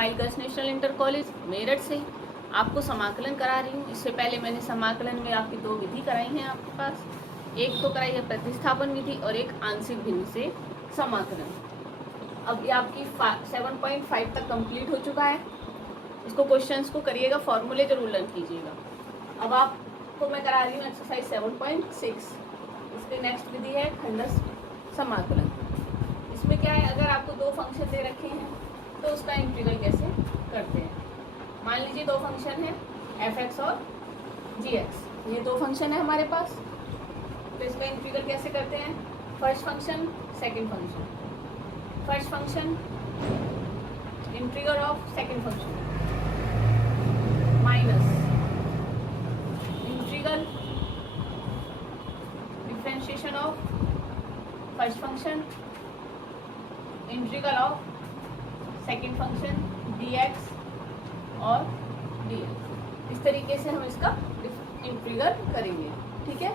Smile girls national inter college Meerut से आपको समाकलन करा रही हूँ। इससे पहले मैंने समाकलन में आपकी दो विधि कराई हैं आपके पास। एक तो कराई है प्रतिस्थापन विधि और एक आंशिक भिन्न से समाकलन। अब ये आपकी 7.5 तक कंप्लीट हो चुका है। इसको क्वेश्चंस को करिएगा, फॉर्मूले जरूर लर्न कीजिएगा। अब आपको मैं करा रही हूँ एक्सरसाइज 7.6। इसकी नेक्स्ट विधि है खंडस समाकलन। इसमें क्या है, अगर आपको दो फंक्शन दे रखे हैं तो उसका इंटीग्रल कैसे करते हैं। मान लीजिए दो फंक्शन है f(x) और g(x), ये दो फंक्शन है हमारे पास। तो इसका इंटीग्रल कैसे करते हैं, first function second function, first function integral of second function minus integral differentiation of first function integral of second function dx और dx। इस तरीके से हम इसका इंटीग्रल करेंगे, ठीक है।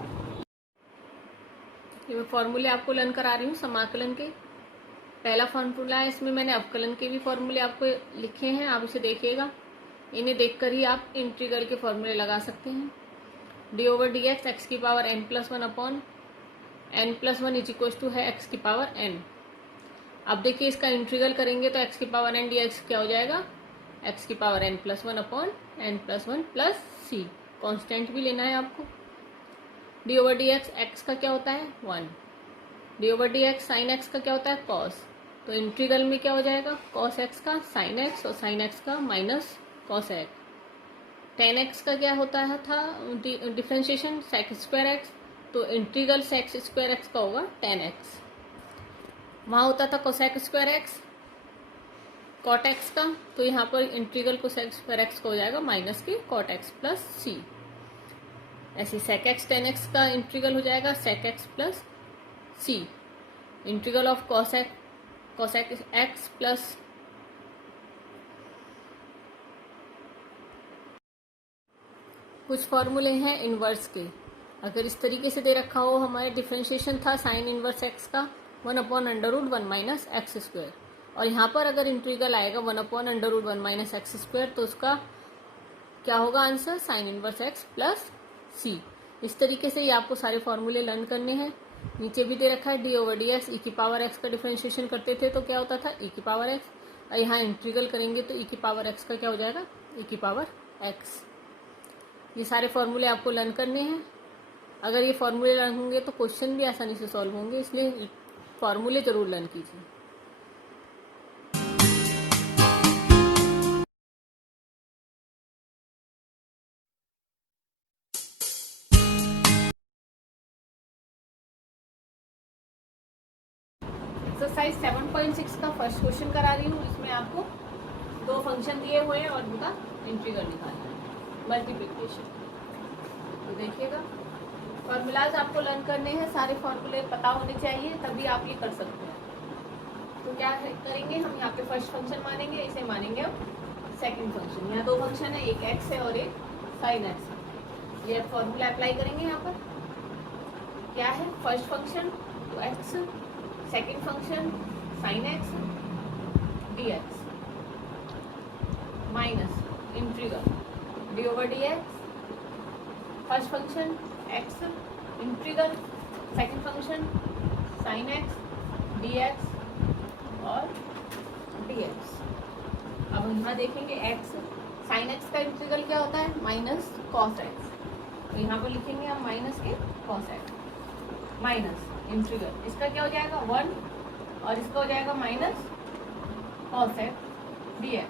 ये मैं फॉर्मूले आपको लर्न करा रही हूँ समाकलन के। पहला फॉर्मूला है, इसमें मैंने अवकलन के भी फॉर्मूले आपको लिखे हैं, आप इसे देखिएगा। इन्हें देखकर ही आप इंटीग्रल के फॉर्मूले लगा सकते हैं। d/dx x की power n+1 upon n+1 is equal to है x की पावर n। अब देखिए इसका इंटीग्रल करेंगे तो x की पावर n dx क्या हो जाएगा, x की power n+1 upon n+1 plus c। Constant भी लेना है आपको। d/dx x का क्या होता है 1, d/dx sin x का क्या होता है cos। तो इंटीग्रल में क्या हो जाएगा, cos x का sin x और sin x का minus cos x। tan x का क्या होता है था डिफ्रेंशिएशन sec² x, तो इंटीग्रल sec² x का होगा tan x। वहाँ होता था cosec² x cot x का, तो यहाँ पर इंटीग्रल cosec² x का हो जाएगा माइनस के cot x प्लस c। ऐसे sec x tan x का इंटीग्रल हो जाएगा sec x plus c। Integral of cosec x plus कुछ फॉर्मूले हैं इनवर्स के। अगर इस तरीके से दे रखा हो, हमारे डिफरेंशिएशन था साइन इनवर्स x का 1/√1 माइनस x², और यहाँ पर अगर इंटीग्रल आएगा 1/√1 माइनस x², तो उसका क्या होगा answer, sine inverse x plus c। इस तरीके से ये आपको सारे फॉर्मूले लर्न करने हैं। नीचे भी दे रखा है d/dx e की पावर x का डिफरेंशिएशन करते थे तो क्या होता था e की पावर x, और यहाँ इंटीग्रल करेंगे तो e की पावर x का क्या हो जाएगा e की पावर x। ये सारे फॉर्मूले आपको लर्न करने हैं। अगर ये फॉर्मूले लर्न होंगे तो क्वेश्चन भी आसानी से सॉल्व होंगे, इसलिए फॉर्मूले जरूर लर्न कीजिए। एक्सरसाइज 7.6 का फर्स्ट क्वेश्चन करा रही हूँ। इसमें आपको दो फंक्शन दिए हुए हैं और उनका इंटीग्रल निकालना है, मल्टीप्लिकेशन। तो देखिएगा, फॉर्मूलाज आपको लर्न करने हैं, सारे फॉर्मूले पता होने चाहिए, तभी आप ये कर सकते हैं। तो क्या करेंगे हम, यहाँ पे फर्स्ट फंक्शन मानेंगे, इसे मानेंगे अब सेकंड फंक्शन। यहाँ दो फंक्शन है, एक x है और एक sin x है। ये फॉर्मूला अप्लाई करेंगे। यहाँ पर क्या है, फर्स्ट फंक्शन तो x, second function sin x dx minus integral d/dx first function x integral second function sin x dx और dx। अब यहाँ देखेंगे x sin x का इंटीग्रल क्या होता है माइनस cos x, तो यहाँ पर लिखेंगे हम माइनस के cos x माइनस इंटीग्रल, इसका क्या हो जाएगा 1 और इसका हो जाएगा माइनस cos x dx।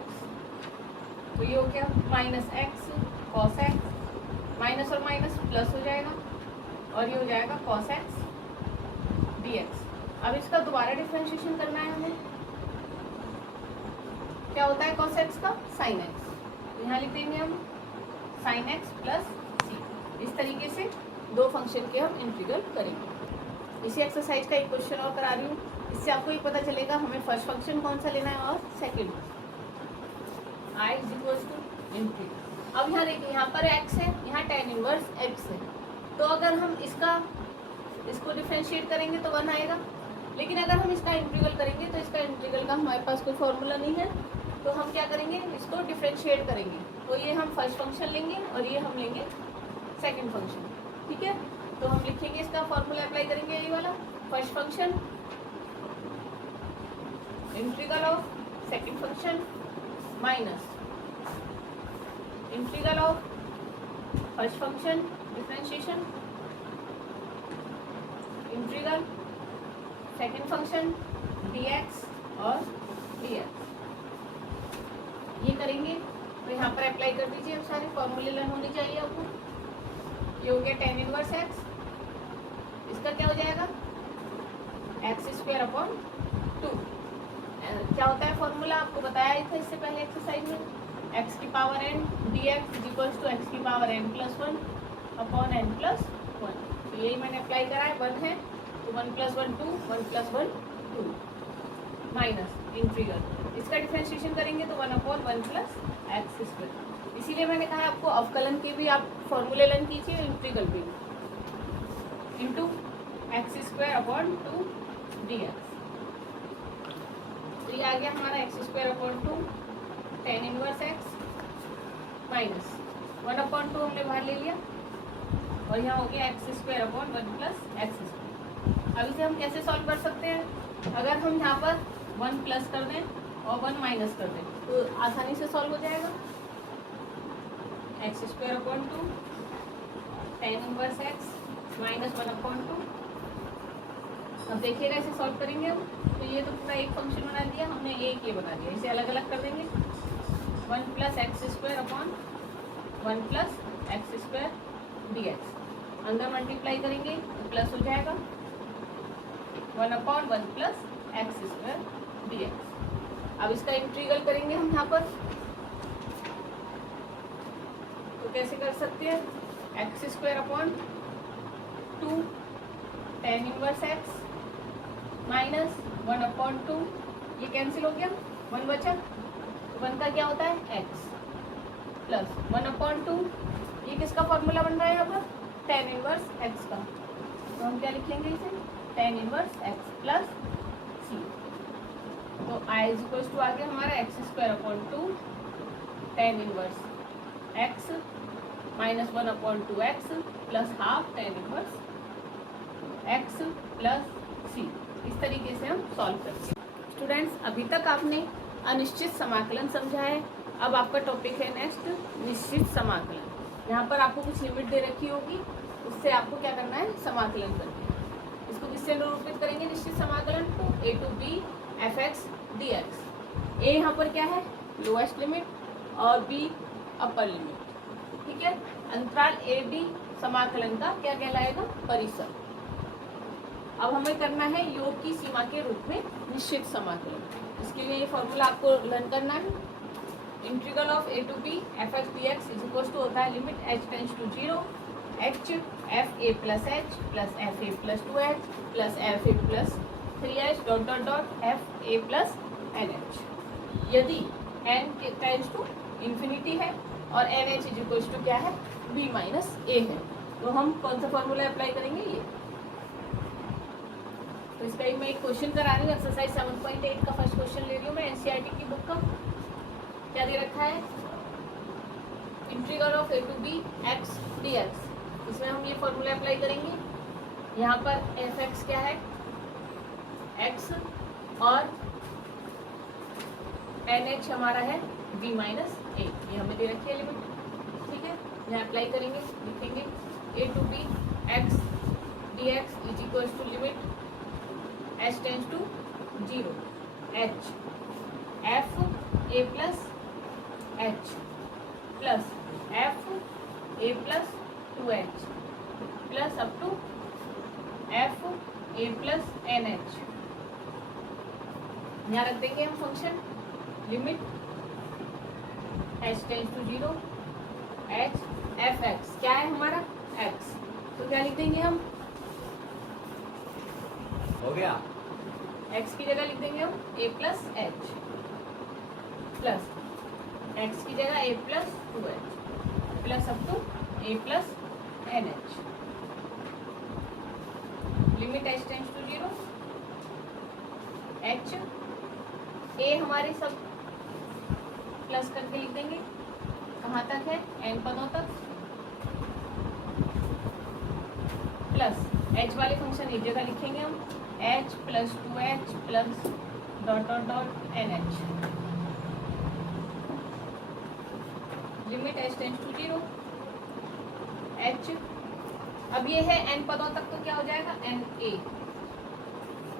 तो ये हो गया minus x cos x, minus और माइनस प्लस हो जाएगा और ये हो जाएगा cos x dx। अब इसका दोबारा डिफरेंशिएशन करना है हमें। क्या होता है cos x का sin x, यहाँ लिख देंगे हम sin x प्लस c। इस तरीके से दो फंक्शन के हम इंटीग्रल करेंगे। इसी एक्सरसाइज का एक क्वेश्चन और करा रही हूँ। इससे आपको ये पता चलेगा हमें फर्स्ट फंक्शन कौन सा लेना है और सेकंड i = इंटीग्रल। अब यहाँ देखिए, यहाँ पर x है, यहाँ tan इनवर्स x है, तो अगर हम इसको डिफरेंशिएट करेंगे तो 1 आएगा। लेकिन अगर हम इसका इंटीग्रल करेंगे तो इसका इंटीग्रल का हमारे पास कोई फॉर्मूला नहीं है, तो हम क्या करेंगे, इसको डिफ्रेंशिएट करेंगे। तो ये हम फर्स्ट फंक्शन लेंगे और ये हम लेंगे सेकंड फंक्शन, ठीक है। तो हम लिखेंगे, इसका फॉर्मूला अप्लाई करेंगे, ये वाला first function integral of second function minus integral of first function differentiation integral second function dx और dx, ये करेंगे। तो यहाँ पर अप्लाई कर दीजिए, अब सारे फॉर्मूले लर्न होने चाहिए आपको। ये हो गया tan इनवर्स x, इसका क्या हो जाएगा एक्स स्क्वायर अपॉन 2। क्या होता है फॉर्मूला, आपको बताया ही था इससे पहले एक्सरसाइज में, एक्स की power n dx is equals to X की power n plus 1 upon n plus 1। तो यही मैंने अप्लाई करा है, 1 है तो 1 प्लस 1 2, 1 प्लस 1 2 माइनस इंटीग्रल, इसका डिफरेंशिएशन करेंगे तो 1 अपॉन 1 प्लस एक्स स्क्वायर। इसीलिए मैंने कहा आपको अवकलन के भी आप फॉर्मूले लर्न कीजिए, इंटीग्रल पे भी, into x square upon 2 dx। तो ये आ गया हमारा x square upon 2 tan inverse x minus 1 upon 2 हमने बाहर ले लिया, और यहाँ हो गया x square upon 1 plus x square. अब इसे हम कैसे सॉल्व कर सकते हैं, अगर हम यहाँ पर 1 प्लस कर दें और 1 माइनस कर दें तो आसानी से सॉल्व हो जाएगा। X square upon 2 tan inverse x minus 1 upon 2। अब देखिएगा इसे सॉल्व करेंगे हम, तो ये तो पूरा एक फंक्शन बना दिया हमने, एक ये बना दिया, इसे अलग अलग कर देंगे। 1 plus x square upon 1 plus x square dx, अंदर मल्टीप्लाई करेंगे तो प्लस हो जाएगा 1 upon 1 plus x square dx। अब इसका इंटीग्रल करेंगे हम यहाँ पर, तो कैसे कर सकते हैं, x square upon 2 tan inverse x minus 1 upon 2, ये कैंसिल हो गया, 1 बचा, तो 1 का क्या होता है x प्लस 1 अपॉन 2, ये किसका फॉर्मूला बन रहा है यहाँ पर, tan इनवर्स x का। तो हम क्या लिखेंगे इसे, tan inverse x plus c। तो i इज इक्वल्स टू आ गया हमारा x square upon 2 tan inverse x minus 1 upon 2x plus half tan inverse x plus c। इस तरीके से हम सॉल्व करते हैं। स्टूडेंट्स, अभी तक आपने अनिश्चित समाकलन समझा है, अब आपका टॉपिक है नेक्स्ट निश्चित समाकलन। यहाँ पर आपको कुछ लिमिट दे रखी होगी, उससे आपको क्या करना है, समाकलन करना है। इसको किससे निरूपित करेंगे निश्चित समाकलन को, a to b fx dx। a यहाँ पर क्या है, लोएस्ट लिमिट और b अपर लिमिट, ठीक है। अंतराल a b समाकलन का क्या कहलाएगा, परिसर। अब हमें करना है योग की सीमा के रूप में निश्चित समाकलन। इसके लिए ये फॉर्मूला आपको लर्न करना है, integral of a to b fx dx is equal to होता है limit h tends to 0 h f a plus h plus f a plus 2h plus f a plus 3h dot dot dot f a plus n h। यदि n tends to infinity है और n h is equal to क्या है, b minus a है, तो हम कौन सा फॉर्मूला अप्लाई करेंगे, ये। तो इसका मैं एक क्वेश्चन करा रही हूँ, एक्सरसाइज 7.8 का फर्स्ट क्वेश्चन ले रही हूँ मैं एनसीईआरटी की बुक का। क्या दे रखा है, integral of a to b x dx, इसमें हम ये फॉर्मूला अप्लाई करेंगे। यहाँ पर fx क्या है, x, और nh हमारा है b माइनस a, ये हमें दे रखी है लिमिट, ठीक है। यहाँ अप्लाई करेंगे, लिखेंगे a to b x dx is equal to limit h tends to 0 h f a plus h plus f a plus 2h plus up to f a plus nh। यहाँ रख देंगे हम function limit h tends to 0 h f x, क्या है हमारा x, तो क्या लिख देंगे हम, हो गया, x की जगह लिख देंगे हम a plus h plus x की जगह a plus 2h plus up to a plus nh। Limit h tends to 0 h a हमारे सब प्लस करके लिख देंगे, कहाँ तक है, n पदों तक, प्लस h वाले फंक्शन एक जगह लिखेंगे हम, h plus 2h plus dot dot dot nh, limit h tends to 0, h, अब ये है n पदों तक तो क्या हो जाएगा na,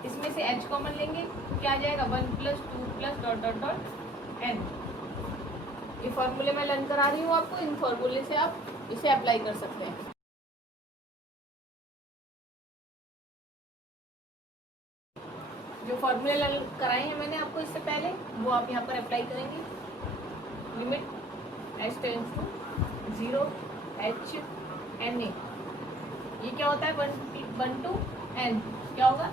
इसमें से h कॉमन लेंगे तो क्या आ जाएगा 1 plus 2 plus dot dot dot n। ये फॉर्मूले मैं लर्न करा रही हूँ आपको, इन फॉर्मूले से आप इसे अप्लाई कर सकते हैं। जो फॉर्मूले लर्न कराए हैं मैंने आपको इससे पहले, वो आप यहाँ पर अप्लाई करेंगे। Limit h tends to 0 h na, ये क्या होता है 1 टू n, क्या होगा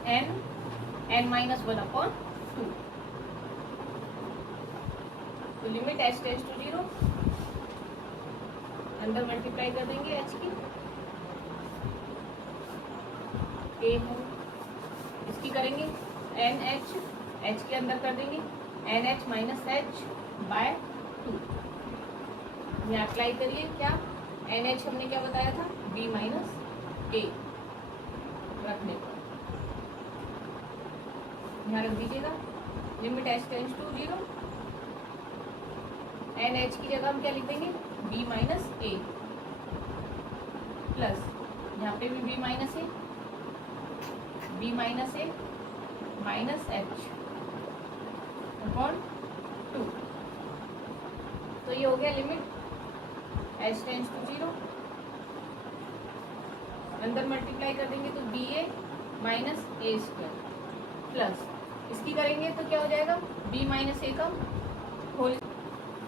n माइनस 1 अपॉन 2, तो लिमिट h टेंड्स टू 0, अंदर मल्टीप्लाई कर देंगे h की, a है, इसकी करेंगे nh, h के अंदर कर देंगे nh माइनस h बाय 2, यहाँ अप्लाई करिए, क्या nh हमने क्या बताया था b माइनस a रखने पर, यहाँ रख दीजिएगा। Limit h tends to 0, nh की जगह हम क्या लिख देंगे b माइनस a, प्लस यहाँ पे भी b minus a minus h upon 2, तो ये हो गया लिमिट h टेंड्स टू 0, अंदर मल्टीप्लाई कर देंगे तो B A minus a square, plus इसकी करेंगे तो क्या हो जाएगा b माइनस ए का होल,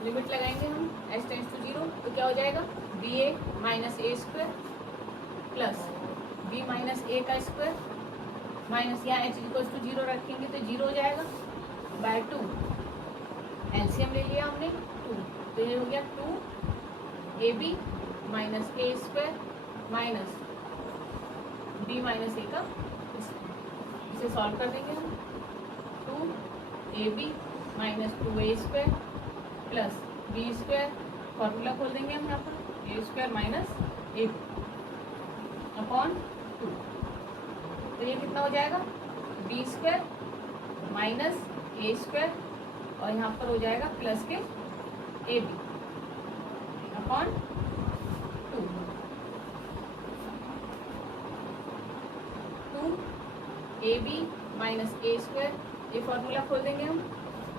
लिमिट लगाएंगे हम h टेंड्स टू 0, तो क्या हो जाएगा B A minus a square plus b minus a का स्क्वायर, माइनस यहाँ h इक्वल्स टू 0 रखेंगे तो 0 हो जाएगा बाय 2, एलसीएम ले लिया हमने 2, तो ये हो गया 2ab minus a square minus b minus a का, इसे सॉल्व कर देंगे हम, 2ab minus 2a square plus b square, formula खोल देंगे हम यहाँ पर, a square minus a upon 2, तो ये कितना हो जाएगा b square minus a square, और यहाँ पर हो जाएगा प्लस के a b upon 2, 2ab minus a square, ये फॉर्मूला खोल देंगे हम,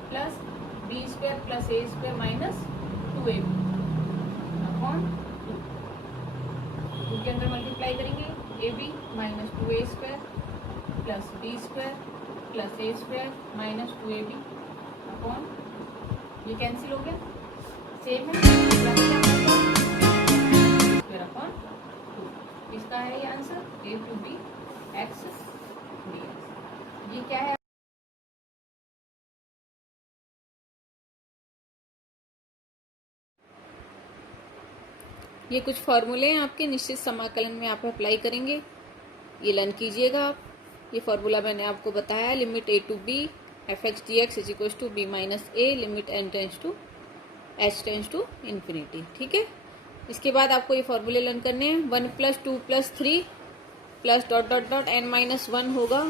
plus B square plus A square minus 2ab upon 2 के अंदर मल्टीप्लाई करेंगे ab minus 2a square plus B square plus A square minus 2ab upon, ये cancel हो गया, सेम है फिर अपॉन 2, इसका है ये answer a to b x D x. ये क्या है, ये कुछ फॉर्मूले हैं आपके निश्चित समाकलन में आप अप्लाई करेंगे, ये लर्न कीजिएगा आप। ये फॉर्मूला मैंने आपको बताया, limit a to b f x D x is equal to b minus a, limit n tends to h tends to infinity, ठीक है। इसके बाद आपको ये फॉर्मूले लर्न करने हैं, 1 plus 2 plus 3 plus dot dot dot n minus 1 होगा,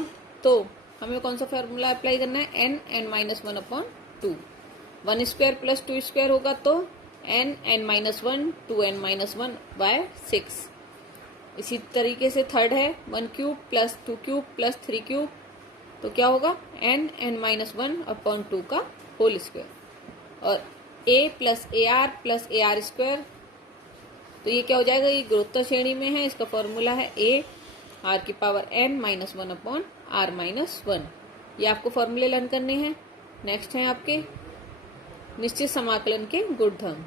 तो हमें कौन सा फॉर्मूला अप्लाई करना है, n minus 1 upon 2, 1 square plus 2 square होगा तो n minus 1 2n minus 1 bye 6। इसी तरीके से थर्ड है 1 cube plus 2 cube plus 3 cube, तो क्या होगा n माइनस 1 अपॉन 2 का होल स्क्वायर, और a plus A R square, तो ये क्या हो जाएगा, ये गुरुत्व श्रेणी में है, इसका फॉर्मूला है a आर की power n minus 1 upon r minus 1। ये आपको फॉर्मूले लर्न करने हैं। नेक्स्ट है आपके निश्चित समाकलन के गुणधर्म,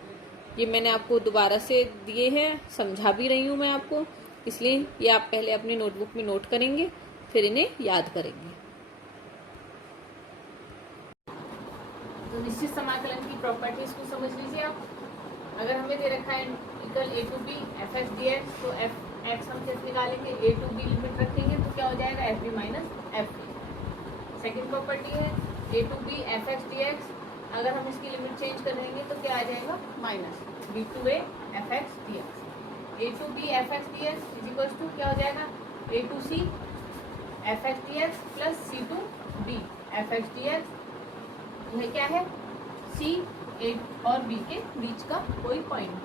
ये मैंने आपको दोबारा से दिए हैं, समझा भी रही हूँ मैं आपको, इसलिए ये आप पहले अपनी नोटबुक में नोट करेंगे फिर इन्हें याद करेंगे। तो निश्चित समाकलन की प्रॉपर्टीज को समझ लीजिए आप। अगर हमें दे रखा है equal a to B F x D x, तो एफ एक्स हम कैसे निकालेंगे, a टू बी लिमिट रखेंगे तो क्या हो जाएगा f b minus f b. Second property है a to B F x D x, अगर हम इसकी लिमिट चेंज कर देंगे तो क्या आ जाएगा, minus B two A F x D X. A two B F x D x is equal to क्या हो जाएगा, A two C F x D X plus C two B F x D X. यह क्या है, सी ए और B के बीच का कोई point.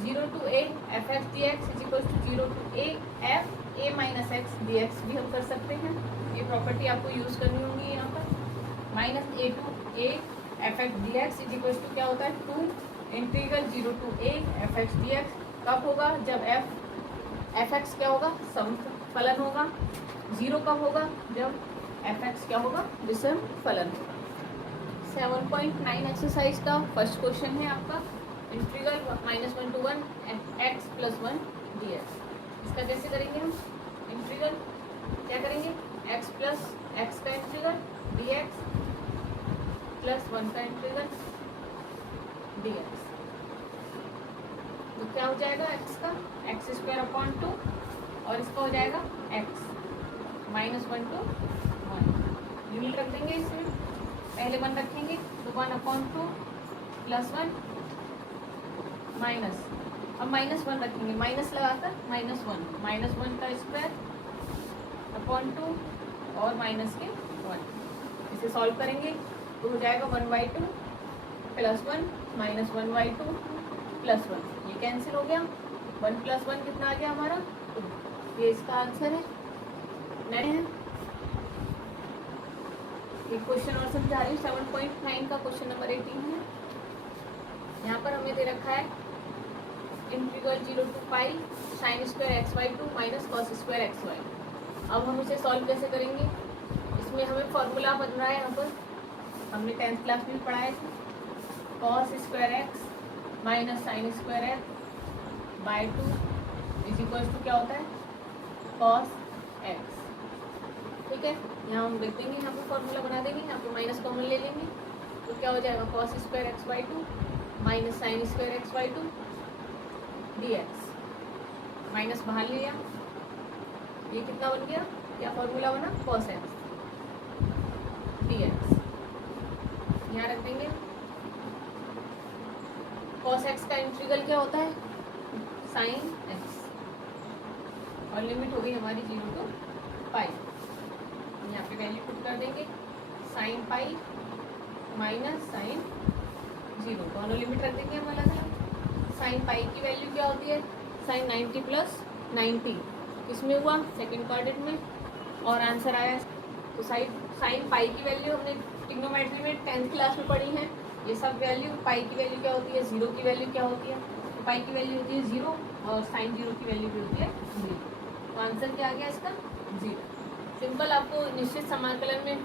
0 to A F x D x is equal to 0 to A f a minus x D x भी हम कर सकते हैं। ये प्रॉपर्टी आपको यूज़ करनी होगी यहाँ पर। Minus a to A F x D x is equal to क्या होता है, 2 integral 0 to A F x D x. कब होगा, जब एफ एक्स क्या होगा, सम फलन होगा। 0 कब होगा, जब एफ एक्स क्या होगा, विषम फलन होगा। 7.9 एक्सरसाइज का फर्स्ट क्वेश्चन है आपका, इंटीग्रल -1 to 1 x + 1 dx। इसका कैसे करेंगे हम, इंटीग्रल क्या करेंगे, x प्लस x का इंटीग्रल dx प्लस 1 का इंटीग्रल dx। तो क्या हो जाएगा, x का x² और इसका हो जाएगा x -1 to 1। लिमिट रख देंगे इसमें, पहले 1 रखेंगे तो 1/2 प्लस 1 माइनस, अब -1 रखेंगे, माइनस लगाकर -1 का स्क्वायर अपॉन 2 और माइनस के 1। इसे सॉल्व करेंगे तो हो जाएगा 1/2 प्लस 1 माइनस 1/2 प्लस 1। ये कैंसिल हो गया, 1 + 1 कितना आ गया हमारा 2। ये इसका आंसर है। नहीं है, एक क्वेश्चन और समझा रही हूँ, 7.9 का क्वेश्चन नंबर 18 है। यहाँ पर हमें दे रखा है integral 0 to pi sin² x/2 minus cos² xy। अब हम इसे सॉल्व कैसे करेंगे, इसमें हमें फॉर्मूला बन रहा है, यहाँ पर हमने 10th क्लास में पढ़ा है, cos² x minus sin² x/2 is equal to क्या होता है, cos x। ठीक है, यहाँ हम लिख देंगे, यहाँ पर फॉर्मूला बना देंगे, यहाँ पर माइनस कॉमन ले लेंगे तो क्या हो जाएगा, cos² x/2 minus sin² x/2 dx। Minus बाहर लिया, ये कितना बन गया, क्या फॉर्मूला बना, cos x dx। यहाँ रख देंगे, cos x का इंटीग्रल क्या होता है, sin x, और लिमिट हो गई हमारी 0 टू पाई। यहाँ पे वैल्यू पुट कर देंगे, sin पाई माइनस sin 0, दोनों लिमिट रख देंगे हम अलग अलग। साइन पाई की वैल्यू क्या होती है, sin 90 + 90 इसमें हुआ सेकंड क्वाड्रेंट में, और आंसर आया। तो साइन पाई की वैल्यू हमने ट्रिग्नोमेट्री में 10th क्लास में पढ़ी है। ये सब वैल्यू, पाई की वैल्यू क्या होती है, 0 की वैल्यू क्या होती है, तो पाई की वैल्यू होती है 0 और sin 0 की वैल्यू भी होती है 0। तो आंसर क्या आ गया इसका, 0। सिंपल, आपको निश्चित समाकलन में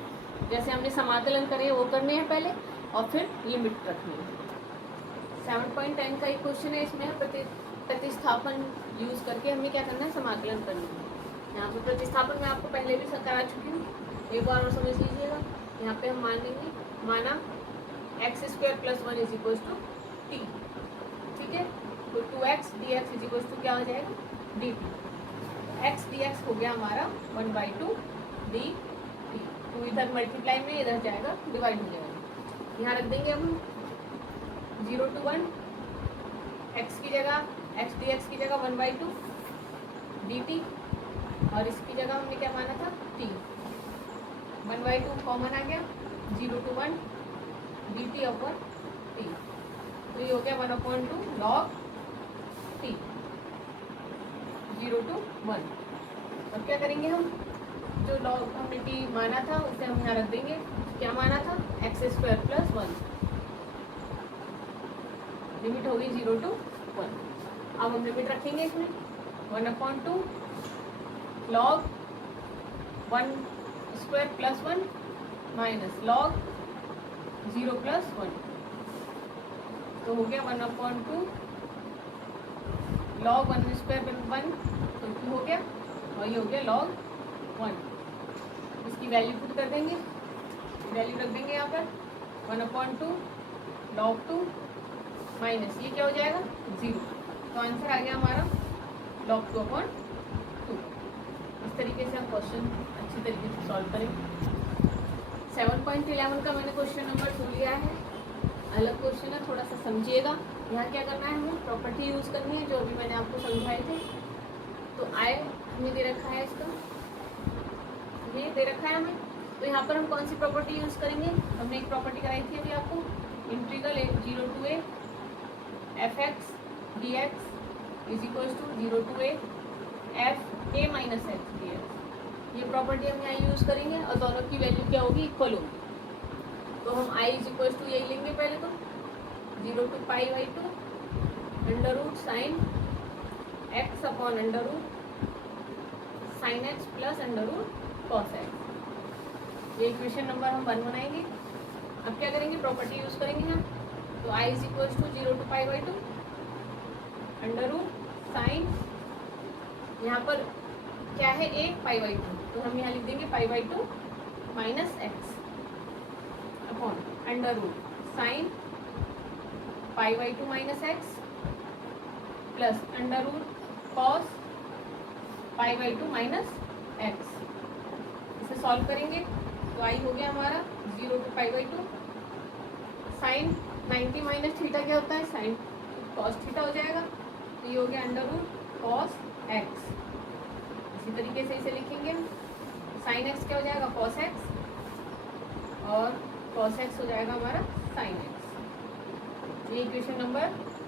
जैसे हमने समाकलन करे वो करने हैं पहले, और फिर लिमिट रखनी है। 7.10 का एक क्वेश्चन है, इसमें प्रतिस्थापन यूज़ करके हमें क्या करना है, समाकलन करना है। यहाँ पे प्रतिस्थापन मैं आपको पहले भी करा चुकी हूँ, एक बार और समझ लीजिएगा। यहाँ पे हम मान लेंगे, माना x² + 1 is equal to t। ठीक है, तो 2x dx is equal to क्या हो जाएगा, dt। x dx हो गया हमारा 1/2 dt। तो इधर मल्टीप्लाई में इधर जाएगा, डिवाइड हो जाएगा। यहाँ रख देंगे हम 0 टू 1 x की जगह, x dx की जगह 1/2 dt, और इसकी जगह हमने क्या माना था, t। 1/2 कॉमन आ गया, 0 टू 1 dt अपॉन t। तो ये हो गया 1/2 log t 0 टू 1। और क्या करेंगे हम, जो log हमने t माना था उसे हम यहाँ रख देंगे, क्या माना था, x² + 1। लिमिट होगी 0 टू 1। अब हम लिमिट रखेंगे इसमें 1/2 log 1² + 1 माइनस log 0 + 1। तो हो गया 1/2 log 1² + 1, तो 2 हो गया, और ये हो गया log 1। इसकी वैल्यू पुट कर देंगे, वैल्यू रख देंगे यहाँ पर 1/2 log 2 माइनस ये क्या हो जाएगा, 0। तो आंसर आ गया हमारा log 2/2। इस तरीके से हम क्वेश्चन अच्छी तरीके से सॉल्व करेंगे। 7.11 का मैंने क्वेश्चन नंबर 2 लिया है। अलग क्वेश्चन है, थोड़ा सा समझिएगा। यहाँ क्या करना है, हमें प्रॉपर्टी यूज़ करनी है जो अभी मैंने आपको समझाए थे। तो आई हमें दे रखा है, इसका ये दे रखा है हमें। तो यहाँ पर हम कौन सी प्रॉपर्टी यूज़ करेंगे, हमने एक प्रॉपर्टी कराई थी अभी आपको, integral 0 to a fx dx is equal to 0 to a f a minus x dx। ये प्रॉपर्टी हम यहाँ यूज़ करेंगे और दोनों की वैल्यू क्या होगी, इक्वल होगी। तो हम i इज इक्वल टू यही लेंगे पहले, तो 0 to π/2 under root sine x upon under root sine x plus under root cos x। ये इक्वेशन नंबर हम 1 बनाएंगे। अब क्या करेंगे, प्रॉपर्टी यूज़ करेंगे हम। तो i is equal to 0 to π/2 under root sine, यहाँ पर क्या है, 1 π/2, तो हम यहाँ लिख देंगे π/2 minus x upon under root sine π/2 minus x plus under root cos π/2 minus x। इसे सॉल्व करेंगे तो आई हो गया हमारा 0 to π/2 साइन 90 माइनस थीटा क्या होता है, साइन कॉस थीटा हो जाएगा। तो ये हो गया अंडर रूट कॉस x। इसी तरीके से इसे लिखेंगे, साइन x क्या हो जाएगा, कॉस x, और कॉस x हो जाएगा हमारा साइन x। ये इक्वेशन नंबर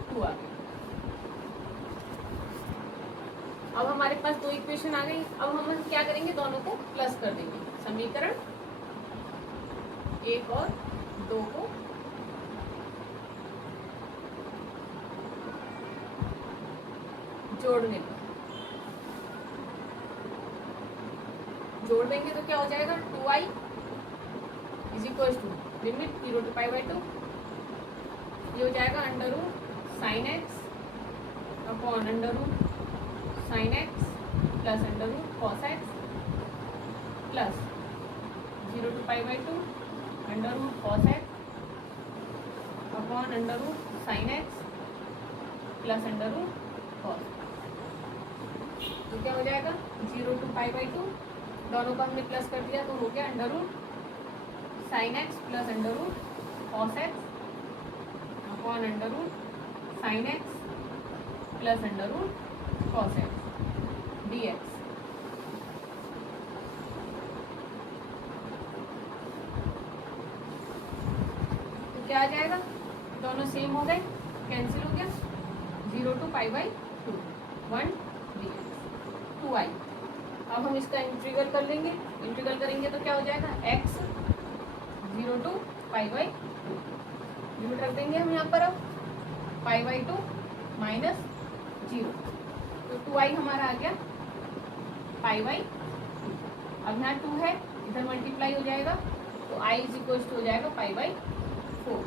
2 आ गई। अब हमारे पास 2 इक्वेशन आ गई। अब हम क्या करेंगे, दोनों को प्लस कर देंगे। समीकरण 1 और 2 को जोड़ने पर जोड़ देंगे तो क्या हो जाएगा, 2i is equal to limit 0 to π/2, ये हो जाएगा under root sine X upon under root sine x plus under root cos X plus 0 to π/2 under root cos x upon under root sine x plus under root cos. तो क्या हो जाएगा, 0 to π/2, दोनों को हमने प्लस कर दिया तो हो गया under root sine x plus under root cos x upon under root sine x plus under root cos x dx। तो क्या आ जाएगा, दोनों सेम हो गए, कैंसिल हो गया, 0 to π/2 1 dx 2i। अब हम इसका इंटीग्रल कर लेंगे। इंटीग्रल करेंगे तो क्या हो जाएगा, x 0 to π/2, लिमिट रख देंगे हम यहाँ पर। अब π/2 माइनस 0, तो 2i हमारा आ गया π/2। अब यहाँ 2 है, इधर मल्टीप्लाई हो जाएगा, तो i इज इक्वल टू हो जाएगा π/4।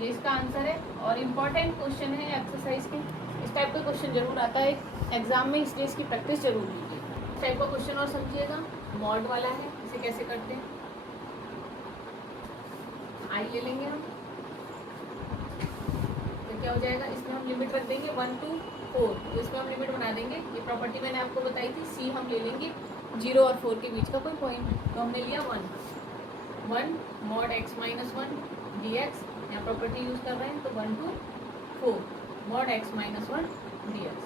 ये इसका आंसर है। और इम्पॉर्टेंट क्वेश्चन है एक्सरसाइज के, इस टाइप का क्वेश्चन जरूर आता है एग्जाम में, इसलिए इसकी प्रैक्टिस जरूर कीजिए। इस टाइप का क्वेश्चन और समझिएगा, मॉड वाला है, इसे कैसे करते हैं। आई ले लेंगे हम, तो क्या हो जाएगा, इसमें हम लिमिट रख देंगे 1 to 4, तो इसमें हम लिमिट बना देंगे। ये प्रॉपर्टी मैंने आपको बताई थी, सी हम ले लेंगे 0 और 4 के बीच का कोई पॉइंट, तो हमने लिया 1 मॉड x माइनस 1 dx। यहाँ प्रॉपर्टी यूज कर रहे हैं, तो 1 to 4 mod x minus 1 dx।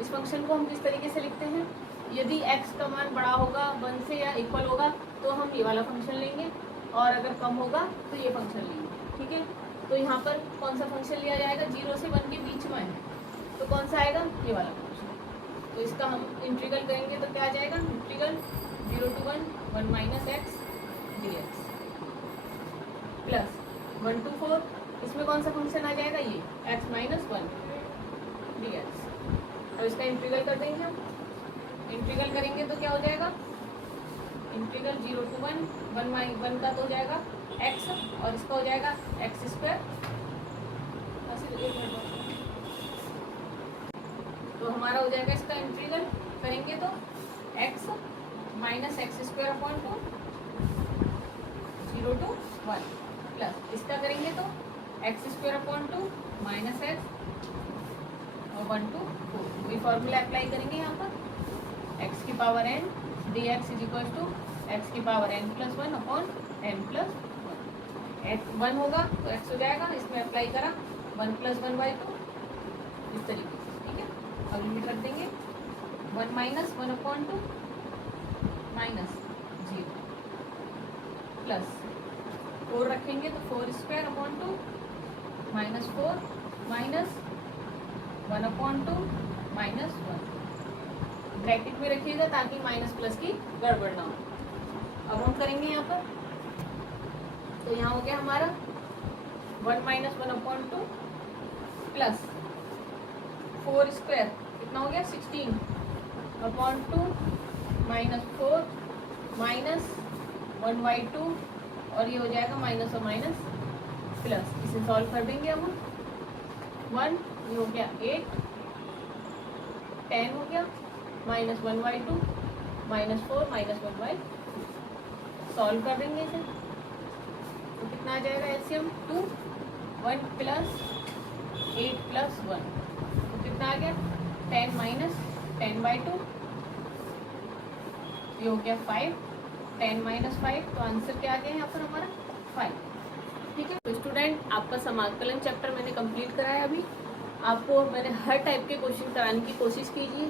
इस फंक्शन को हम किस तरीके से लिखते हैं, यदि x का मान बड़ा होगा 1 से या इक्वल होगा तो हम ये वाला फंक्शन लेंगे, और अगर कम होगा तो ये फंक्शन लेंगे, ठीक है। तो यहाँ पर कौन सा फंक्शन लिया जाएगा, 0 से 1 के बीच में है, तो कौन सा आएगा, ये वाला फंक्शन। तो इसका हम इंटीग्रल करेंगे तो क्या आ जाएगा, integral 0 to 1 minus x dx plus 1 to 4, इसमें कौन सा फंक्शन आ जाएगा, ये x माइनस 1 dx। तो इसका इंटीग्रल कर देंगे हम। इंटीग्रल करेंगे तो क्या हो जाएगा, इंटीग्रल 0 to 1 का तो हो जाएगा x, और इसका हो जाएगा x²। तो हमारा हो जाएगा इसका इंटीग्रल करेंगे तो x minus x² upon 2 0 to 1 plus इसका करेंगे तो x² अपॉन 2 माइनस x और 1 to 4। वही फॉर्मूला अप्लाई करेंगे यहाँ पर, x की power n dx is equal to x की power n plus 1 upon n plus 1 होगा तो x हो जाएगा, इसमें अप्लाई करा 1 + 1/2 इस तरीके से, ठीक है। अब लिमिट रख देंगे 1 - 1/2 माइनस 0 प्लस 4 रखेंगे तो 4² माइनस 4 माइनस 1/2 माइनस 1 ब्रैकेट में रखिएगा ताकि माइनस प्लस की गड़बड़ ना हो। अब हम करेंगे यहाँ पर, तो यहाँ हो गया हमारा 1 - 1/2 प्लस 4² कितना हो गया 16/2 माइनस 4 माइनस 1/2 और ये हो जाएगा माइनस और माइनस प्लस। इसे सॉल्व कर देंगे हम 1 ये हो गया 8 10 हो गया माइनस 1/2 माइनस 4 माइनस 1/2 सॉल्व कर देंगे इसे तो कितना आ जाएगा एलसीएम 2 1 प्लस 8 प्लस 1 तो कितना आ गया 10 माइनस 10/2 ये हो गया 5 10 - 5 तो आंसर क्या आ गया यहाँ पर हमारा 5, ठीक है। तो स्टूडेंट आपका समाकलन चैप्टर मैंने कंप्लीट कराया। अभी आपको मैंने हर टाइप के क्वेश्चन कराने की कोशिश कीजिए।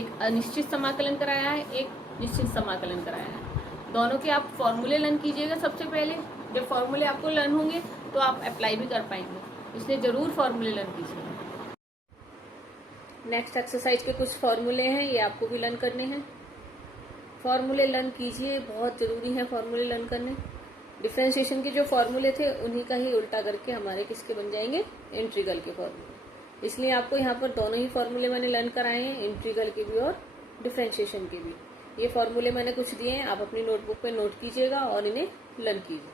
एक अनिश्चित समाकलन कराया है, एक निश्चित समाकलन कराया है। दोनों के आप फॉर्मूले लर्न कीजिएगा सबसे पहले। जब फॉर्मूले आपको लर्न होंगे तो आप अप्लाई भी कर पाएंगे, इसलिए ज़रूर फॉर्मूले लर्न कीजिए। नेक्स्ट एक्सरसाइज के कुछ फॉर्मूले हैं, ये आपको भी लर्न करने हैं। फॉर्मूले लर्न कीजिए, बहुत ज़रूरी है फॉर्मूले लर्न करने। डिफरेंशिएशन के जो फॉर्मूले थे उन्हीं का ही उल्टा करके हमारे किसके बन जाएंगे, इंटीग्रल के फॉर्मूले। इसलिए आपको यहाँ पर दोनों ही फॉर्मूले मैंने लर्न कराए हैं, इंटीग्रल के भी और डिफरेंशिएशन के भी। ये फॉर्मूले मैंने कुछ दिए हैं, आप अपनी नोटबुक पे नोट कीजिएगा और इन्हें लर्न कीजिए।